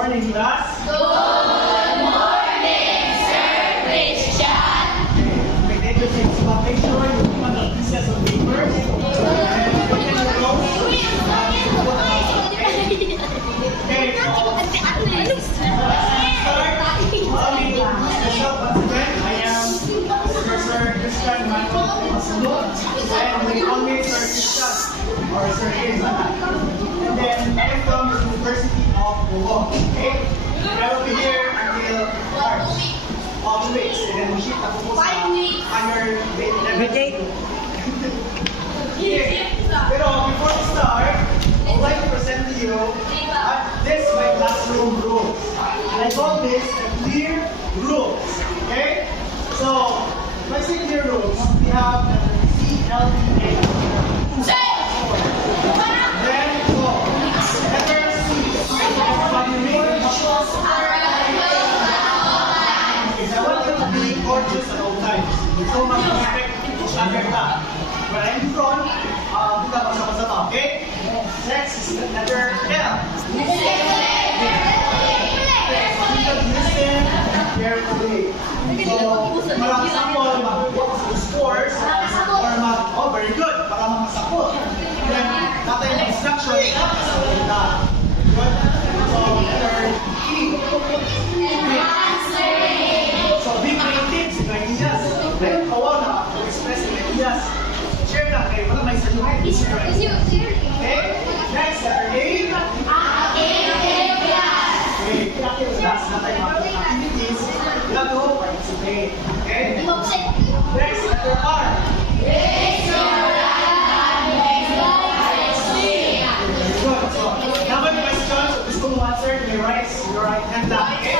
morning, class. Good morning, Sir Christian. Okay, take your seats. Make sure you keep on the pieces of paper. And put in your notes. Okay, start. Introduce yourself once again. I am Sir Christian Manuel Masulo. And we call me Sir Christian or Sir Christian. And then I am from the University of Bohol. Okay? I will be here until March. All the weeks. And then we shift ako po sa higher date. Okay. Pero before we start, I would like to present to you this my classroom rules. And I call this the clear rules. Okay? So, let's say clear rules. We have CLDA. Then, so, letter C. I want you to be gorgeous at all times. So, mag-respect each other ka. When I'm in front, buka pasama-sama, okay? Next is letter L. Listen carefully. So, para example, mag-walk sa scores, or oh, very good, para makasakot. Then, natay yung instruction, nakasakot ka. Good? So, letter E. So, be creative, si ideas. Like, kawaw na, express yung ideas. Share na, kayo, wala may sayo. Okay? Next, letter A. Okay, class na tayo mga activities. You have to participate. Okay? Next, letter R. Good. So, number questions, gusto mo answer, you may raise your right hand up. Okay?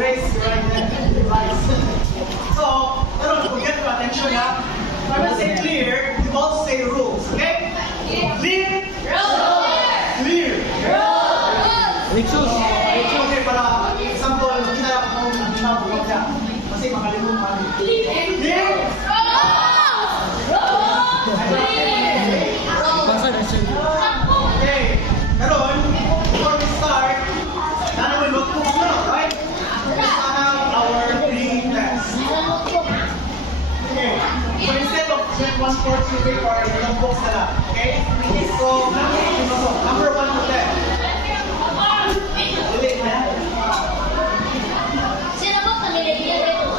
Raise your right hand. Rise. So, pero don't forget to attention ha. When I say clear, you also say rules. Okay? Clear. Clear. Okay, para example, kita kung nabuhat ka. Kasi makalimutan. Clear. Okay. Karon, before we start, namin notebook muna, right? Let's have our pre-test. Okay. So instead of just 1, 4, 2 paper, notebooks na lang. Okay? So, number 1 to 10.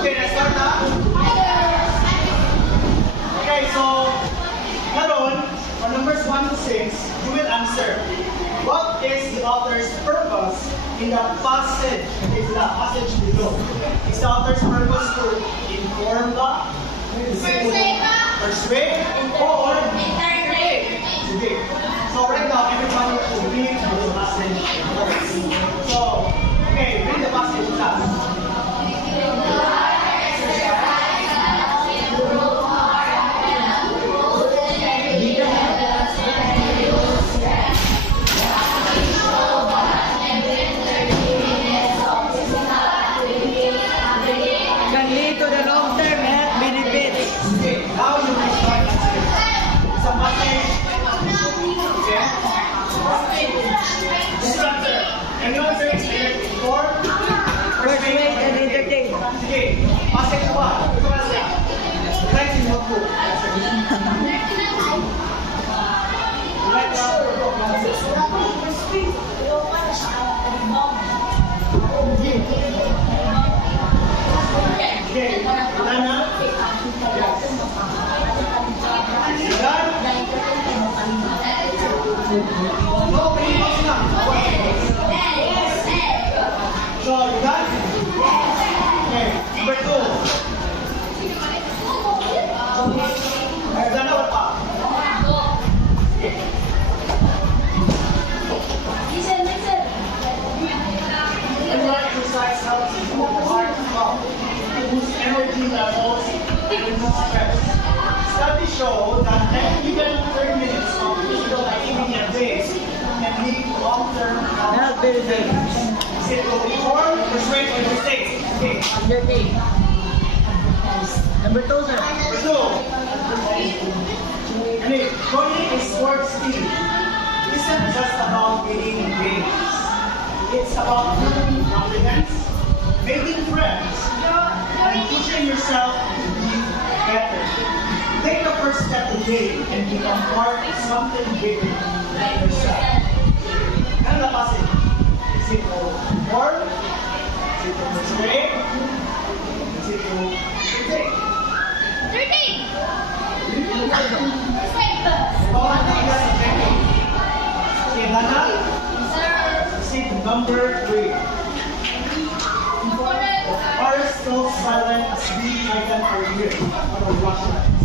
Okay, let's start na. Okay, so, karon, for numbers 1 to 6, you will answer. What is the author's purpose in the passage? Is the passage below? Is the author's purpose to inform the persuade or interpret? Okay. So right now, everybody should read the passage. So, okay, read the passage class. Now you may start answering. It's a passage. Okay? Instructor. And you answer is for persuade and entertain. Sige. Passage 1. Ito na siya. Write in notebook. Write down your book. Okay. Nana? Yes. Done? No, pwede box na. So, you done? Okay. Number 2. Done na ba pa? Every exercise helps you move the heart and love. Boost energy levels and remove stress. Studies show that even 30 minutes of physical activity a day can lead to long-term health benefits. Is it going for persuade or mistake? Okay. Entertain. Number 2, sir. Number 2. Going is sports team. Isn't just about winning games. It's about making friends, and pushing yourself to be better. Take the first step today and become part of something bigger than yourself. Ano na kasi? Is it to work? Is it to persuade? Is it to take? 13. Bawat na iba sa checking. Okay, Hana? Sir. Seat number 3. Are still silent as we icon for years on a rush line,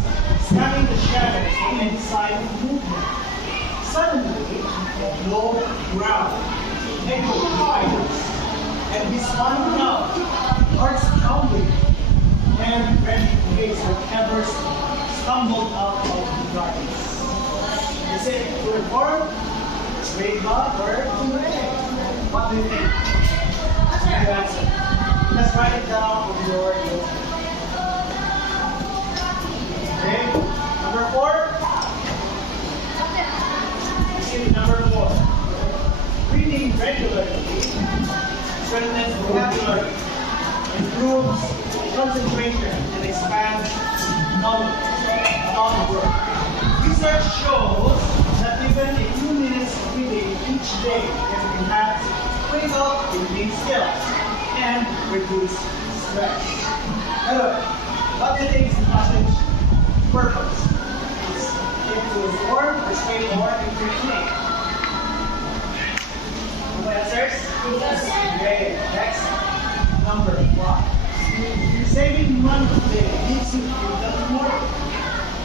scanning the shadows on any side of movement. Suddenly, low ground, echo fires, and we spun down, hearts pounding, and ready to face whatever stumbled out of the darkness. Is it to reform, straight up, or to ready? What do you think? You answer. Let's write it down on your notebook. Okay, number 4. See, number 4. Reading regularly strengthens vocabulary, improves concentration, and expands knowledge about the world. Research shows that even a few minutes of reading each day can enhance critical thinking skills and reduce stress. Hello, what do you think is the passage purpose? Is it to inform, persuade, or entertain? No answers? Okay, next. Number 5. Saving money today leads you to the tomorrow.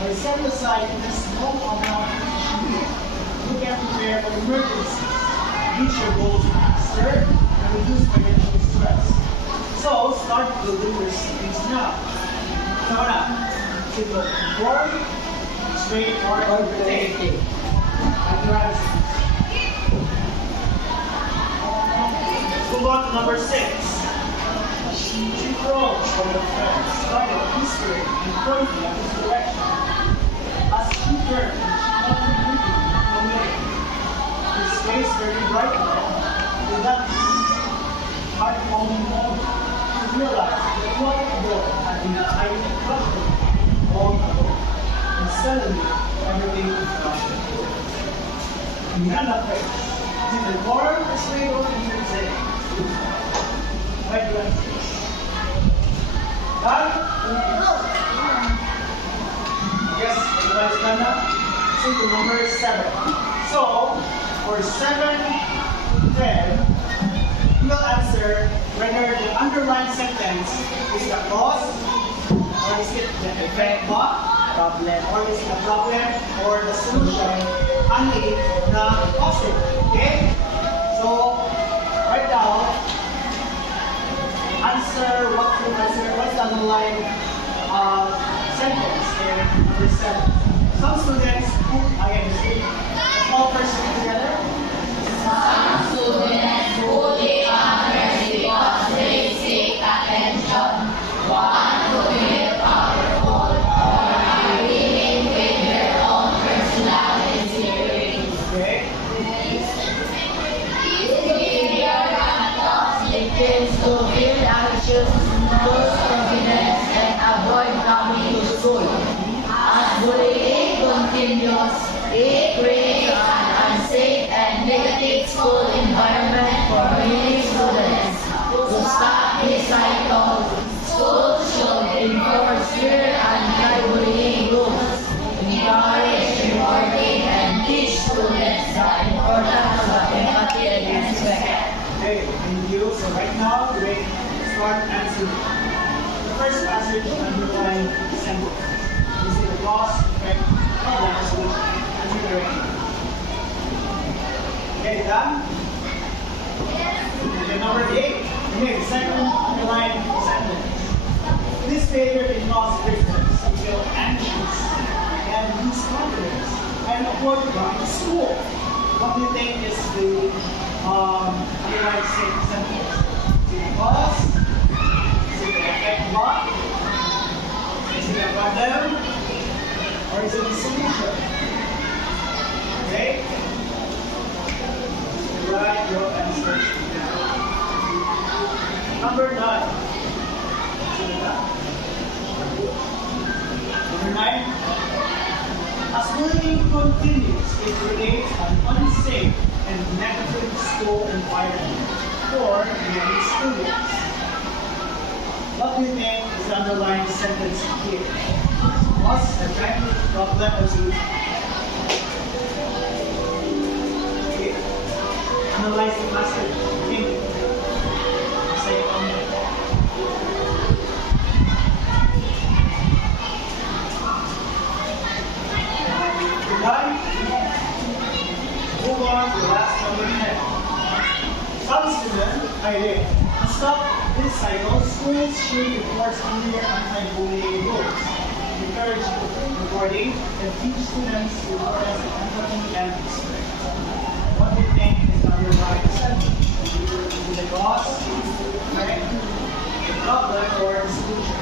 By setting aside a small amount each week, you can prepare for emergencies, reach your goals faster, and reduce financial stress. So, start building your savings now. Now, to the form, straight, or take. Let's move on to number 6. Two rows from the friend started whispering and pointing at his direction. As she turned, she noted moving away. His face very bright with that heart-pounding moment to realize that what door had been tied and crushed all along. And suddenly, everything was gone. Behind that face, did the Lord persuade or entertain? Right glances. Done? Yes, everybody's done now? See the number 7. So, for 7 to 10, you will answer whether the underlined sentence is the cause, or is it the effect of problem, or is it the problem or the solution, only the positive. Okay? So, right now, answer what to answer, what's the underlying sentence in number 7. Some students who, again, small person together. Some students fully understand because they seek attention, want to feel powerful, or are dealing with their own personality. Okay? These behavior and thoughts begins to feel anxious, lose confidence, and avoid coming to school. As bullying continues, it creates an unsafe and negative school environment for many students. To stop this cycle, schools should enforce clear anti-bullying rules, encourage reporting, and teach students the importance of empathy and respect. Okay, thank you. So right now, we start answering. The first passage underlying sentence. You see the cause, effect, problem, solution. Answer directly. Okay, done? Okay, number 8. Okay, the second underlying sentence. This failure can cause victims to feel anxious and lose confidence and avoid going to school. What do you think is the underlying sentence? Is it the cause? Is it the effect what? Is it a problem? Or is it the solution? Okay? Write your answers down. Number 9. Number 9. As bullying continues, it creates an unsafe and negative school environment for many students. What do you think is the underlying sentence here? What's the kind of problem or solution? Okay. Analyze the passage. Think. Say it on it. Done? Move on to the last number 10. Some students, to stop this cycle, schools should enforce clear anti-bullying rules, encourage reporting, and teach students to express empathy and respect. What do you think is the underlying sentence? Is it a cause, right? A problem, or a solution?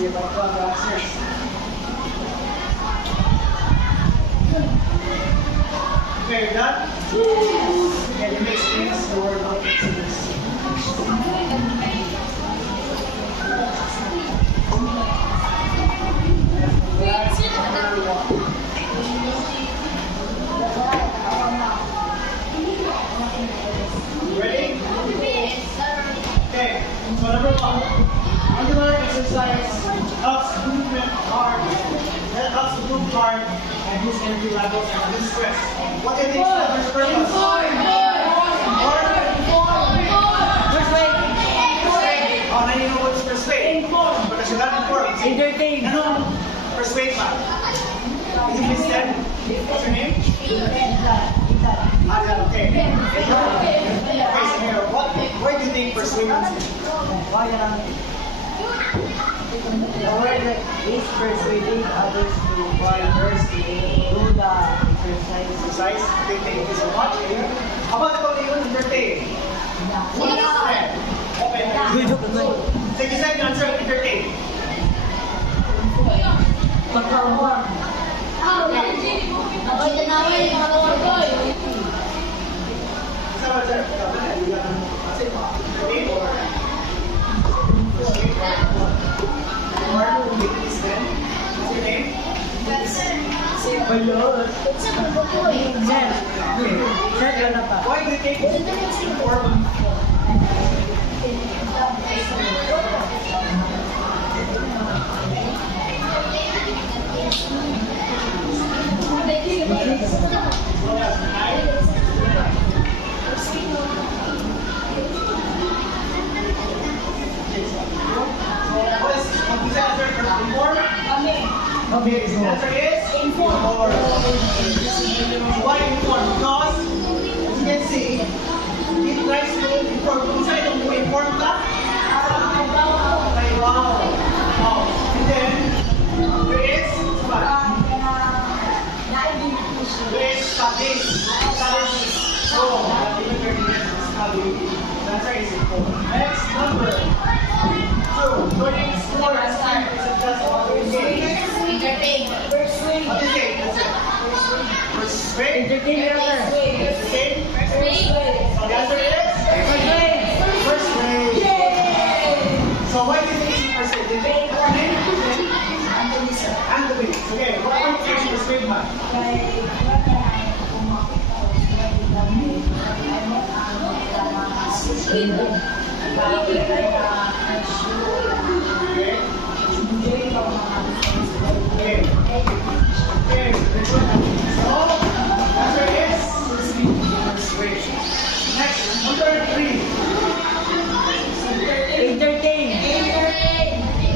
Give up the answers. Okay, you're done? Can you make things the word of this? Ready? Okay, so number 1. Underlying exercise helps movement hard. That helps to move hard and boost energy levels and reduce stress. What do you think is the first purpose? Oh, now you know what's persuade. Because you got informed. Entertain. Ano? Persuade pa. Is it Miss Ted? What's your name? Adel, okay. Okay, so here, why do you think persuade means? The word is persuading others to others to do the exercise. Exercise? Okay, thank you so much. How about ito yung entertain? What is that? Okay. Sige, second answer, entertain. Pagkawan. Sama, sir. Entertain or persuade or is then? What's your name? Balot. Sir. Sir, yun na pa. Why do you think it's important? Okay, so the answer is inform. Why inform? Because as you can see, it tries to inform. Kung saan itong inform ka? Okay, wow. Wow. And then, there is what? There is studies. Studies. So, the answer is inform. Next number 2. Joining sports time is a just one game. Persuade. What do you think? Persuade? Entertain your other. Persuade? So the answer is? Persuade. Persuade. So why do you think it's persuade? Did they put her name? Anthony. Okay, what do you think it's persuade, man? Okay. Okay, this one. So, answer is persuade. Next, number 3. Entertain.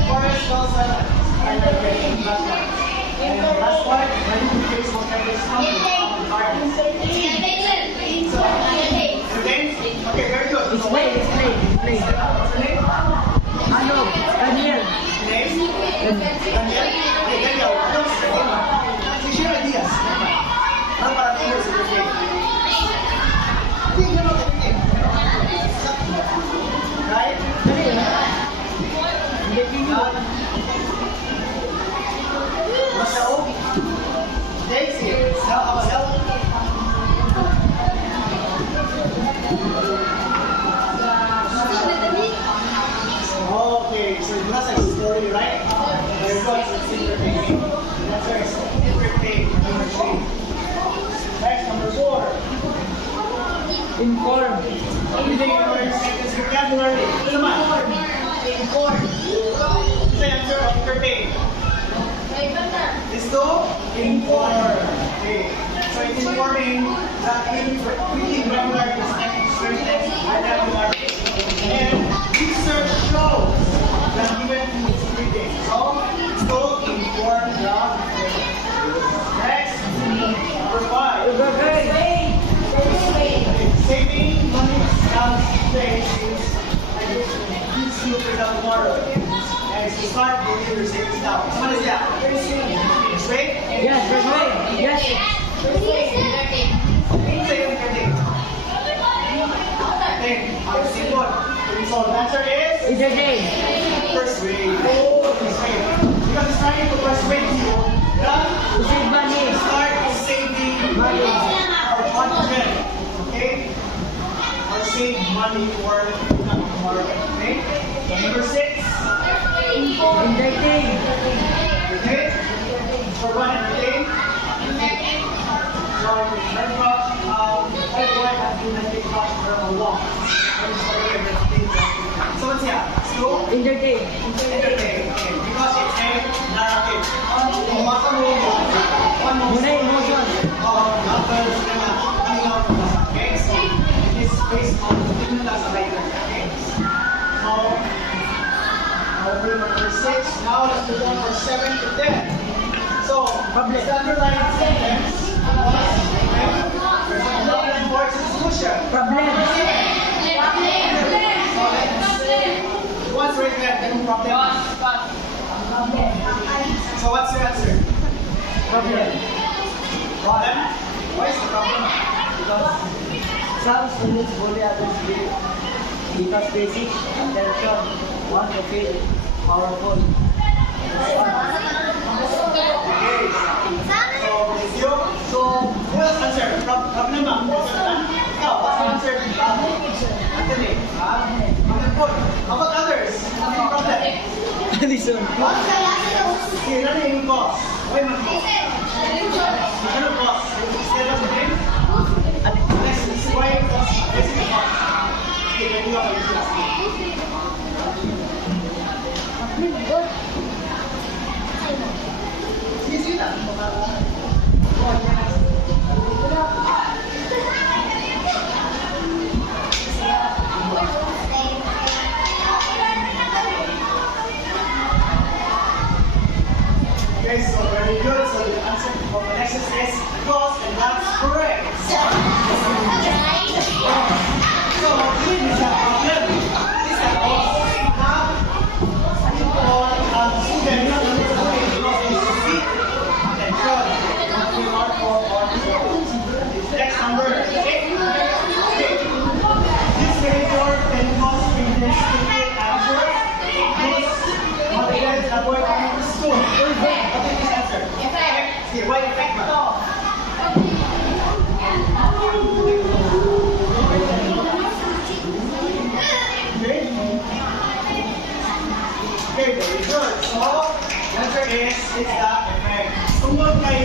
Forest calls celebration last one. And last one, when you face whatever is coming, so, okay, very good. So, Display. what's the name? Ano? Daniel. Name? Daniel? Okay, Daniel, don't say name. You share ideas. Ano para tingin sa birthday? Hindi ka lang birthday. Right? Masya o? Thanks here. How about help? Inform. Everything in our sentence vocabulary. Ito naman. Inform. Ito yung answer of entertain. Is to inform. Okay. So it's informing that reading grammar is certain vocabulary. And research shows that given is reading. So it's to inform the next. Number 5. Saving money comes today is keeps you for the tomorrow. And so start doing your savings now. So what is that? Trade? Yes, persuade. Yes. Say yung credit. Okay, ang simple. So the answer is Entertain. persuade. Oh, persuade. Because it's trying to persuade you that To save money. start saving money or budget. Okay? Or save money for tomorrow. Okay? So number 6. Entertain. Okay? For one, entertain. So remember, everyone has been making much for a long. So what's here? So Entertain. entertain. Okay. Because it's a narrative. One Muna emotion. numbers na coming out from the okay? So it is based on the stimulus writer. Okay? So over number 6. Now let's move on for 7 to 10. So Public. the underlying sentence was there's a problem for solution. Problem. So let's once we're there, then problem. So what's your answer? Problem. Problem? Why is the problem? Because some students bully others because basic attention want to feel powerful. Okay. So is you? So who else answer? Problem ba? Ikaw, what's the answer? Anthony. How about others? Anong problem? Listen. What? Okay, ano yung boss? Why man boss? Ano boss? Instead of the name? Let's see why boss. Let's see boss. Okay, then you are going to ask me. Sige, sige na. Okay, so very good. So the answer for the next is because, and that's correct. So this is a problem. This is a problem. People students because they speak attention. We are for next number 8. Okay. This metaphor can cause students to get answers. This material avoid coming to school. What is this answer? Effect. See, why effect ba? Okay. Okay, very good. So, the answer is, it's the effect. Tungkol kay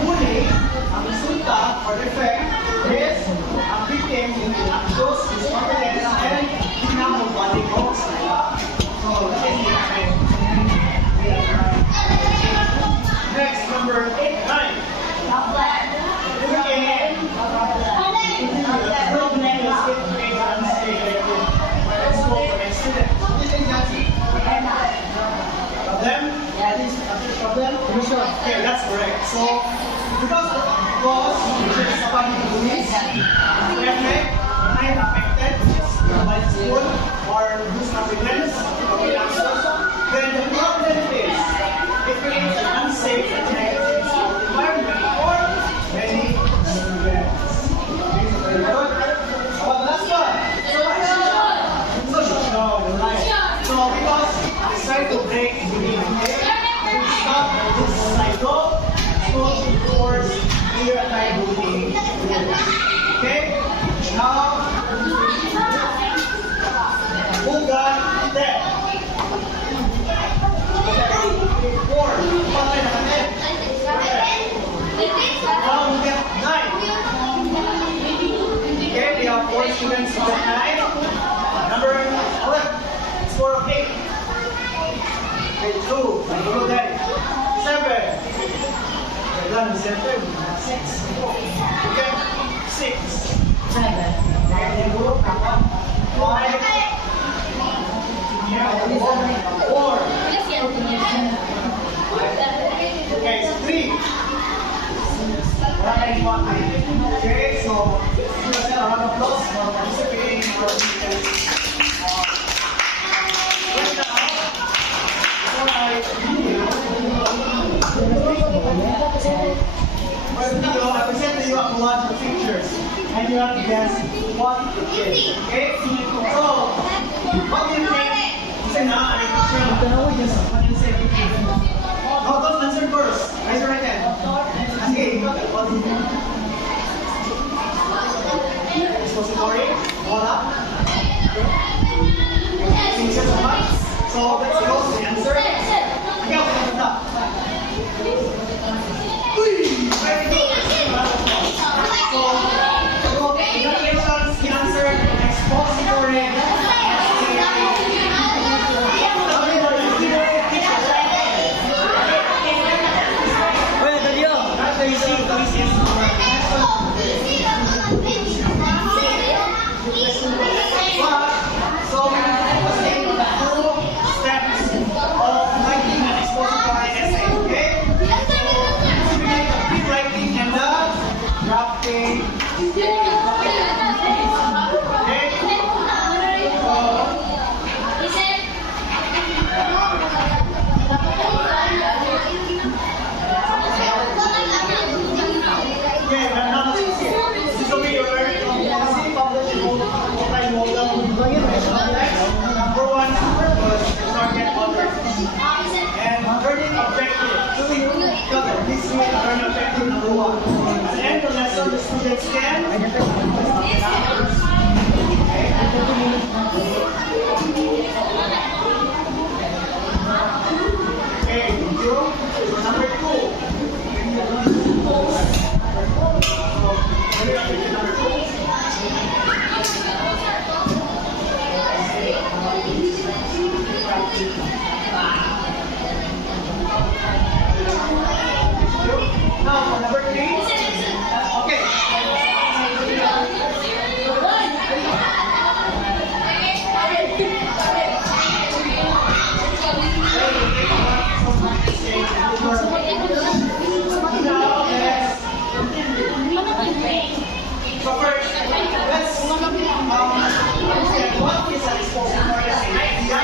bully, ang resulta or effect is ang victim yung inactus, disconfidence, and pinamabalik ko sa nila. So, that is the effect. Next, number 8, 9. Again, let's go for next student. What do you think, Nancy? Problem? Problem? Okay, that's correct. So, because of cause, which is upon bullies, the effect, I'm affected, which is by school, or lose confidence, or answers, then the problem is, it creates an unsafe and negative school environment for many students. Okay, so very good. How about the last one? Social, right. So because I try to break bullying, stop this cycle, school should force clear anti-bullying rules. Okay? 4 students of 9. Number 11, score of 8. Okay, 2, go there. 7. Done, 7. 6. Okay, 6. 5. 4. Okay, so 3. Okay, so give us a round of applause for participating in our meeting. Right now, before I video, I present to you a collage of pictures, and you have to guess what it is. Okay? So, what do you think? Say na, I picture. What do you say? No, don't answer first. Raise your right hand. Sige, what do you think? Expository? Wala? Thank you so much. So, let's go to the answer. Ikaw, pinagpunta. Uy! Very good. So, congratulations, you answered expository. At the end of the lesson, the students can okay, thank you. Number 2. Now, for number 3. Okay. So first, let's understand what is an expository idea.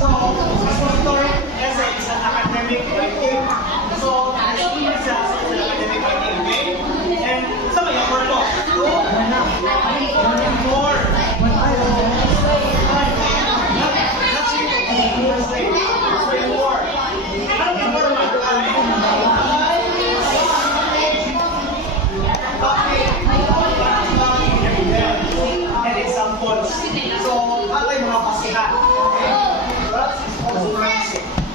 So, expository essay is an academic writing. So, students is an academic writing, okay? And sama yung purpose. So, more. That's it. So, yung more. Ano yung more man? And examples. So, ano yung mga pasihan?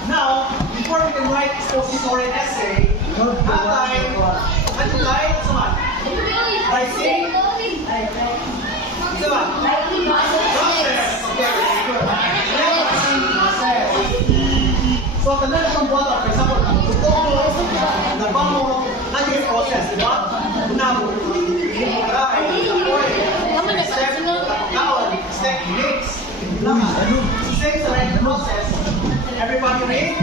Now, before we can write expository essay, writing process. Okay, good. Process. So, kanina itong buwan, for example, ito mo, nabang mo, naging process, di ba? Una mo, step, kaon, step, mix, same sa writing process. Everybody read?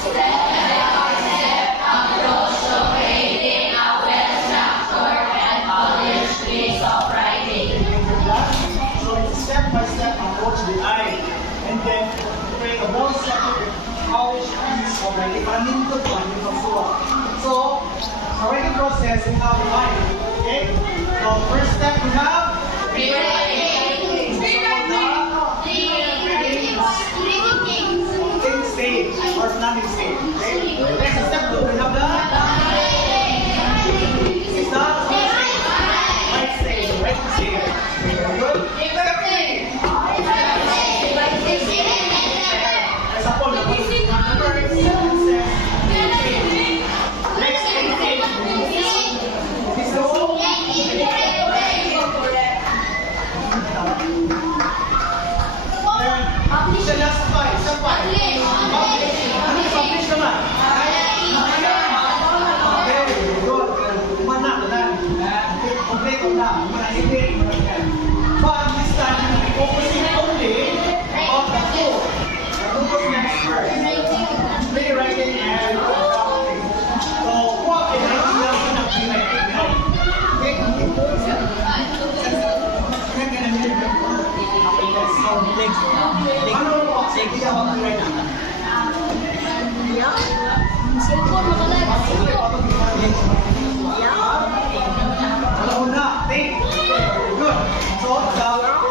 Step by step approach to creating a well-structured and polished piece of writing. So it's a step-by-step approach that I and then create a well-structured polished piece of writing. Para nindot lang yung pagsuwa. So, sa writing process, we have line. Okay? So, first step we have thinking stage or planning stage. Okay? Next step Cellphone mo ka Una, think. Very good. So, the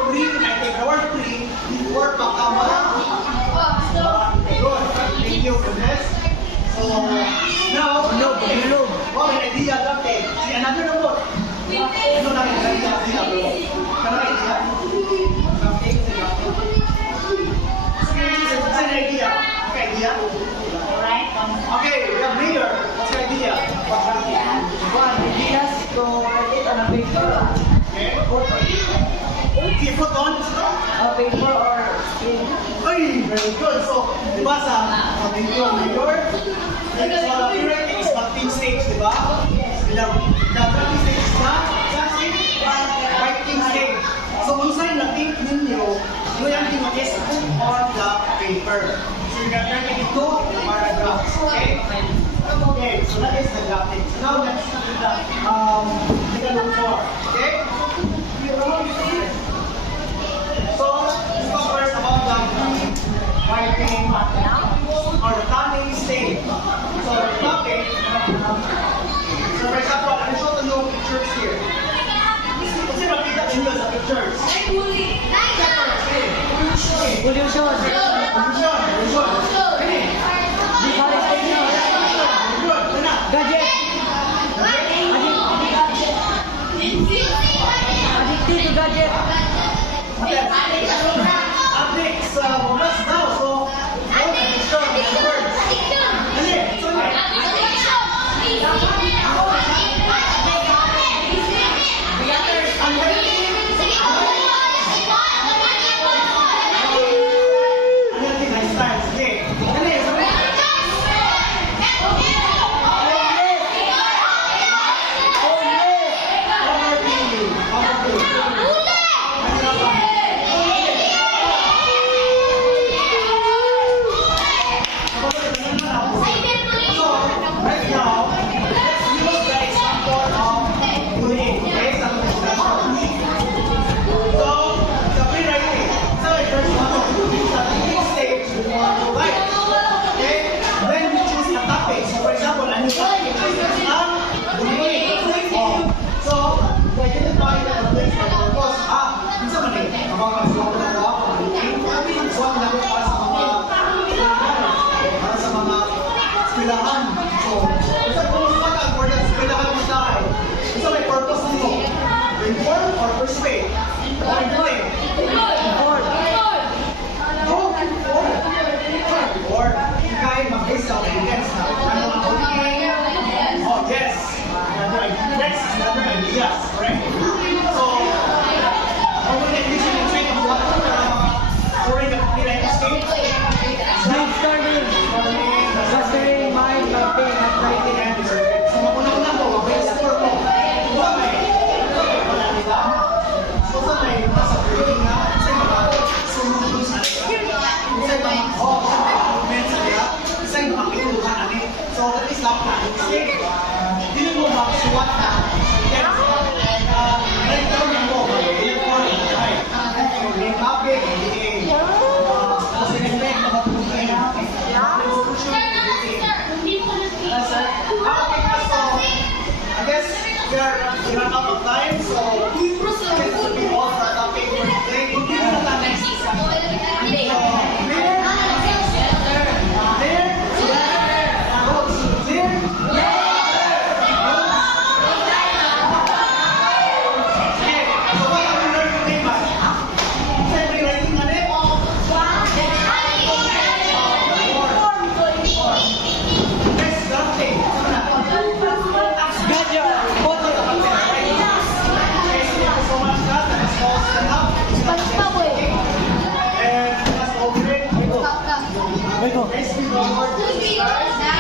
three, I take the word three, before pakama. Good. Thank you for this. So, now, oh, an idea, okay. See, another number. Ano na yung idea? Ano na idea? What's an idea? Okay, idea? Okay, we have Mayor. What's your idea? What's your idea? One, ideas to write it on a paper. Okay. Okay, put on. A paper or screen. Ay, very good. So, di ba sa Mayor, so, theoretic is writing stage, di ba? The writing stage is na, writing stage. So, kung sa'yo na-think ninyo, ano yung thing is put on the paper. So, you're gonna turn it into paragraphs, okay? Okay, so that is the graphic. So now let's do the take a look for, okay? So, let's talk first about the writing or the typing stage. So, the topic, so for example, I'll show you pictures here. Kasi makita ninyo sa pictures. Pollution. Deforestation. Gadget. Addicted to gadget. Updates, what's now? So, inform or persuade? Or inform? Or kaya mag-base sa evidence na ano ang auditing? Oh, yes. Next is another ideas, correct? So, how will the English and train of what? During the United States? Brainstorming. Clustering, mind, mapping, and writing. So, mauna-una mo, brainstorm mo. So, sa may nasa breaking na, sa mga solutions na sa mga improvements na sa mga kituluhan na so, that is not na. Hindi mo makasuwat na. Nag-turn mo, mag-inform mo. May topic, kasi nag-make na mag-turn. Solution, I guess we are out of time, so this will be all for our topic for today. Continue na tayo next week. Stop. Praise be the Lord.